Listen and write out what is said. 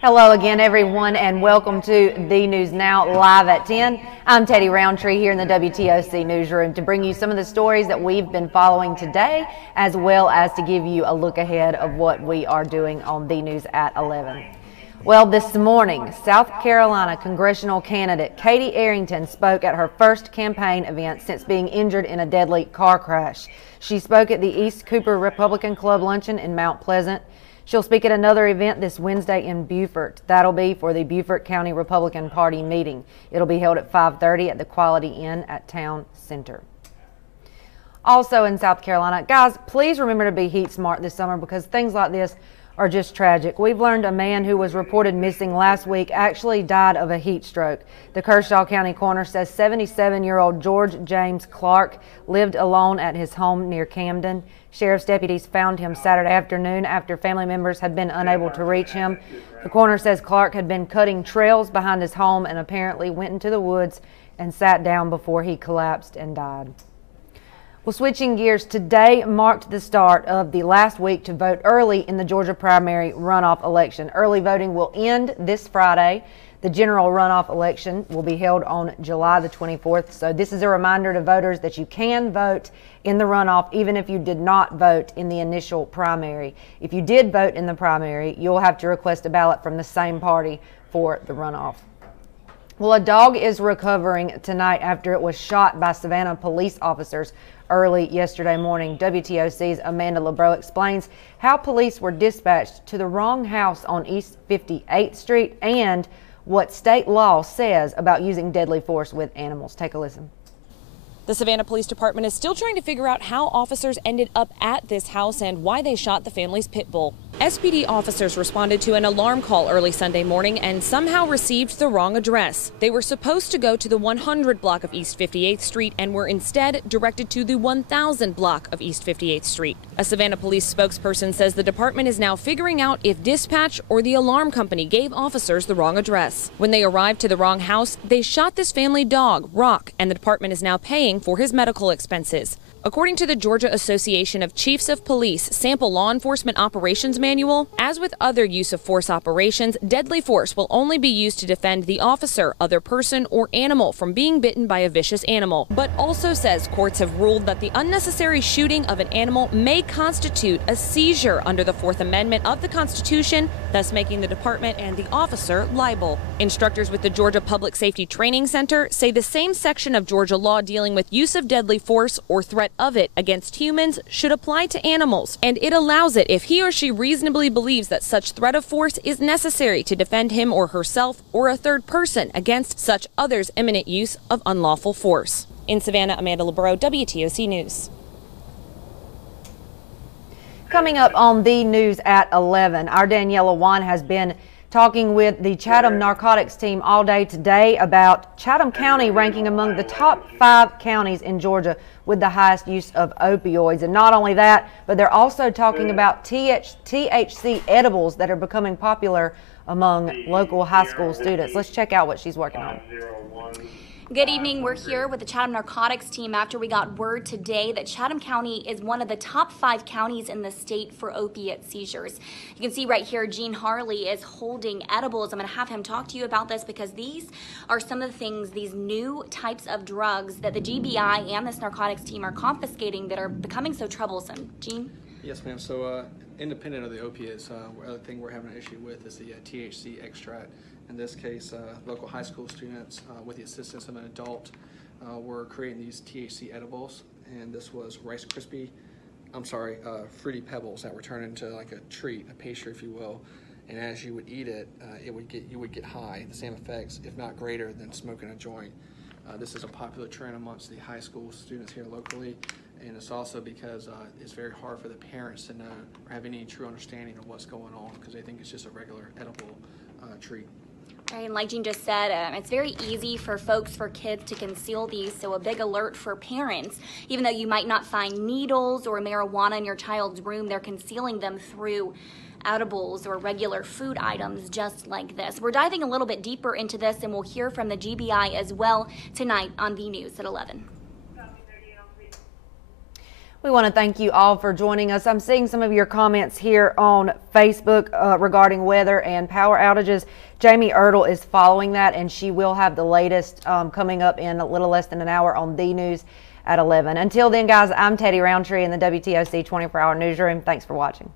Hello again, everyone, and welcome to The News Now, live at 10. I'm Teddy Roundtree here in the WTOC newsroom to bring you some of the stories that we've been following today, as well as to give you a look ahead of what we are doing on The News at 11. Well, this morning, South Carolina congressional candidate Katie Arrington spoke at her first campaign event since being injured in a deadly car crash. She spoke at the East Cooper Republican Club luncheon in Mount Pleasant. She'll speak at another event this Wednesday in Beaufort. That'll be for the Beaufort County Republican Party meeting. It'll be held at 5:30 at the Quality Inn at Town Center. Also in South Carolina, guys, please remember to be heat smart this summer because things like this are just tragic. We've learned a man who was reported missing last week actually died of a heat stroke. The Kershaw County coroner says 77-year-old George James Clark lived alone at his home near Camden. Sheriff's deputies found him Saturday afternoon after family members had been unable to reach him. The coroner says Clark had been cutting trails behind his home and apparently went into the woods and sat down before he collapsed and died. Well, switching gears, today marked the start of the last week to vote early in the Georgia primary runoff election. Early voting will end this Friday. The general runoff election will be held on July the 24th. So this is a reminder to voters that you can vote in the runoff even if you did not vote in the initial primary. If you did vote in the primary, you'll have to request a ballot from the same party for the runoff. Well, a dog is recovering tonight after it was shot by Savannah police officers early yesterday morning. WTOC's Amanda LeBreau explains how police were dispatched to the wrong house on East 58th Street and what state law says about using deadly force with animals. Take a listen. The Savannah Police Department is still trying to figure out how officers ended up at this house and why they shot the family's pit bull. SPD officers responded to an alarm call early Sunday morning and somehow received the wrong address. They were supposed to go to the 100 block of East 58th Street and were instead directed to the 1000 block of East 58th Street. A Savannah police spokesperson says the department is now figuring out if dispatch or the alarm company gave officers the wrong address. When they arrived to the wrong house, they shot this family dog, Rock, and the department is now paying for his medical expenses. According to the Georgia Association of Chiefs of Police Sample Law Enforcement Operations Manual, as with other use of force operations, deadly force will only be used to defend the officer, other person, or animal from being bitten by a vicious animal, but also says courts have ruled that the unnecessary shooting of an animal may constitute a seizure under the Fourth Amendment of the Constitution, thus making the department and the officer liable. Instructors with the Georgia Public Safety Training Center say the same section of Georgia law dealing with use of deadly force or threat of it against humans should apply to animals, and it allows it if he or she reasonably believes that such threat of force is necessary to defend him or herself or a third person against such others' imminent use of unlawful force. In Savannah, Amanda LeBreau, WTOC News. Coming up on The News at 11, our Daniela Wan has been talking with the Chatham Narcotics team all day today about Chatham County ranking among the top 5 counties in Georgia with the highest use of opioids. And not only that, but they're also talking about THC edibles that are becoming popular among local high school students. Let's check out what she's working on. Good evening. We're here with the Chatham Narcotics team after we got word today that Chatham County is one of the top 5 counties in the state for opiate seizures. You can see right here, Gene Harley is holding edibles. I'm going to have him talk to you about this because these are some of the things, these new types of drugs that the GBI and this narcotics team are confiscating that are becoming so troublesome. Gene? Yes, ma'am. So independent of the opiates, other thing we're having an issue with is the THC extract. In this case, local high school students, with the assistance of an adult, were creating these THC edibles, and this was Fruity Pebbles that were turned into like a treat, a pastry, if you will. And as you would eat it, you would get high, the same effects, if not greater, than smoking a joint. This is a popular trend amongst the high school students here locally, and it's also because it's very hard for the parents to know or have any true understanding of what's going on because they think it's just a regular edible treat. Right, and like Gene just said, it's very easy for kids to conceal these, so a big alert for parents. Even though you might not find needles or marijuana in your child's room, they're concealing them through edibles or regular food items just like this. We're diving a little bit deeper into this, and we'll hear from the GBI as well tonight on The News at 11. We want to thank you all for joining us. I'm seeing some of your comments here on Facebook regarding weather and power outages. Jamie Ertl is following that, and she will have the latest coming up in a little less than an hour on D News at 11. Until then, guys, I'm Teddy Roundtree in the WTOC 24-hour newsroom. Thanks for watching.